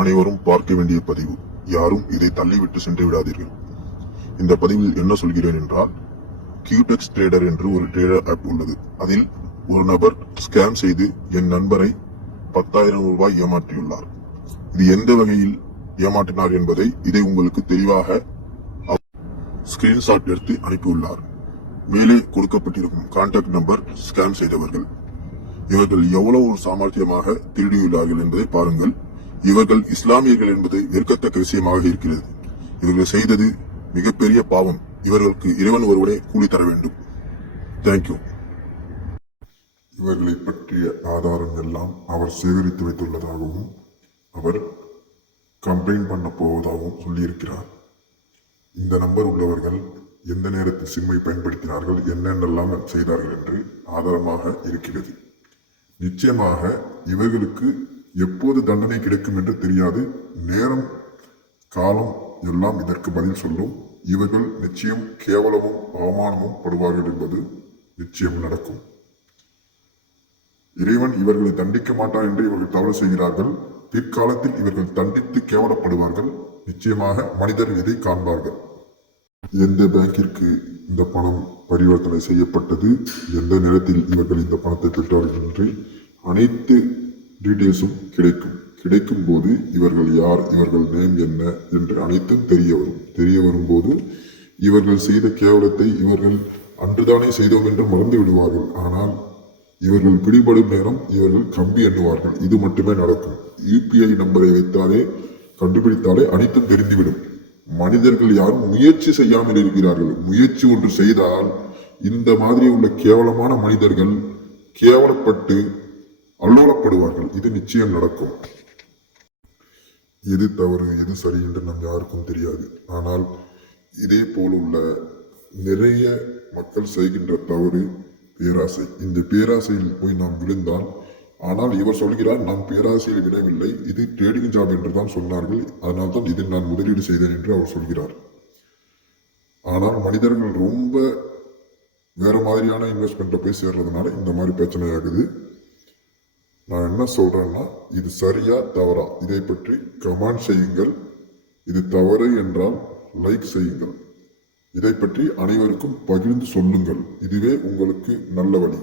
அனைவரும் பார்க்க வேண்டிய பதிவு. யாரும் இதை தள்ளிவிட்டு சென்று விடாதீர்கள். இந்த பதிவில் என்ன சொல்கிறேன் என்றால், கியூடெக்ஸ் ட்ரேடர் என்று ஒரு ட்ரேடர் ஆப் உள்ளது. அதில் ஒரு நபர் ஸ்கேம் செய்து என் நண்பரை 10,000 ரூபாய் ஏமாற்றியுள்ளார். இது எந்த வகையில் ஏமாற்றினார் என்பதை இதை உங்களுக்கு தெளிவாக ஸ்கிரீன்ஷாட் எடுத்து அனுப்பியுள்ளார். மேலே கொடுக்கப்பட்டிருக்கும் கான்டாக்ட் நம்பர் ஸ்கேம் செய்தவர்கள். இவர்கள் எவ்வளவு சாமர்த்தியமாக திருடியுள்ளார்கள் என்பதை பாருங்கள். இவர்கள் இஸ்லாமியர்கள் என்பது வெறுக்கத்தக்க விஷயமாக இருக்கிறது. இவர்கள் செய்தது மிகப்பெரிய பாவம். இவர்களுக்கு இறைவன் ஒருவனே கூலி தர வேண்டும். தேங்க்யூ. இவர்களை பற்றிய ஆதாரம் எல்லாம் அவர் சேகரித்து வைத்துள்ளதாகவும் அவர் கம்ப்ளைண்ட் பண்ண போவதாகவும் சொல்லியிருக்கிறார். இந்த நம்பர் உள்ளவர்கள் எந்த நேரத்தில் சிம்மை பயன்படுத்தினார்கள், என்னென்னெல்லாம் செய்தார்கள் என்று ஆதாரமாக இருக்கிறது. நிச்சயமாக இவர்களுக்கு எப்போது தண்டனை கிடைக்கும் என்று தெரியாது. நேரம் காலம் எல்லாம் இதற்கு பதில் சொல்லும். இவர்கள் நிச்சயம் கேவலமும் அவமானமும் படுவார்கள் என்பது நிச்சயம் நடக்கும். இறைவன் இவர்களை தண்டிக்க மாட்டார் என்று இவர்கள் தவறு செய்கிறார்கள். பிற்காலத்தில் இவர்கள் தண்டித்து கேவலப்படுவார்கள். நிச்சயமாக மனிதர் இதை காண்பார்கள். எந்த பேங்கிற்கு இந்த பணம் பரிவர்த்தனை செய்யப்பட்டது, எந்த நேரத்தில் இவர்கள் இந்த பணத்தை பெற்றார்கள் என்று அனைத்து டீட்டெயில்ஸும் கிடைக்கும் போது இவர்கள் யார், இவர்கள் நேம் என்ன என்று அனைத்தும் தெரிய வரும்போது இவர்கள் செய்த கேவலத்தை இவர்கள் அன்றுதானே செய்தோம் என்று மறந்து விடுவார்கள். ஆனால் இவர்கள் பிடிபடும் நேரம் இவர்கள் கம்பி எண்ணுவார்கள். இது மட்டுமே நடக்கும். UPI நம்பரை வைத்தாலே கண்டுபிடித்தாலே அனைத்தும் தெரிந்துவிடும். மனிதர்கள் யாரும் முயற்சி செய்யாமல் இருக்கிறார்கள். முயற்சி ஒன்று செய்தால் இந்த மாதிரி உள்ள கேவலமான மனிதர்கள் கேவலப்பட்டு அல்லோலப்படுவார்கள். இது நிச்சயம் நடக்கும். எது தவறு எது சரி என்று நம் யாருக்கும் தெரியாது. ஆனால் இதே போல் உள்ள நிறைய மக்கள் செய்கின்ற தவறு பேராசை. இந்த பேராசையில் போய் நாம் விழுந்தால், ஆனால் இவர் சொல்கிறார் நான் பேராசையில் விடவில்லை, இது ட்ரேடிங் ஜாப் என்று தான் சொன்னார்கள், அதனால் தான் இதில் நான் முதலீடு செய்தேன் என்று அவர் சொல்கிறார். ஆனால் மனிதர்கள் ரொம்ப வேற மாதிரியான இன்வெஸ்ட்மெண்ட்டை போய் சேர்றதுனால இந்த மாதிரி பிரச்சனை ஆகுது. நான் என்ன சொல்றேன்னா, இது சரியா தவறா இதை பற்றி கமெண்ட் செய்யுங்கள். இது தவறு என்றால் லைக் செய்யுங்கள். இதை பற்றி அனைவருக்கும் பகிர்ந்து சொல்லுங்கள். இதுவே உங்களுக்கு நல்ல வழி.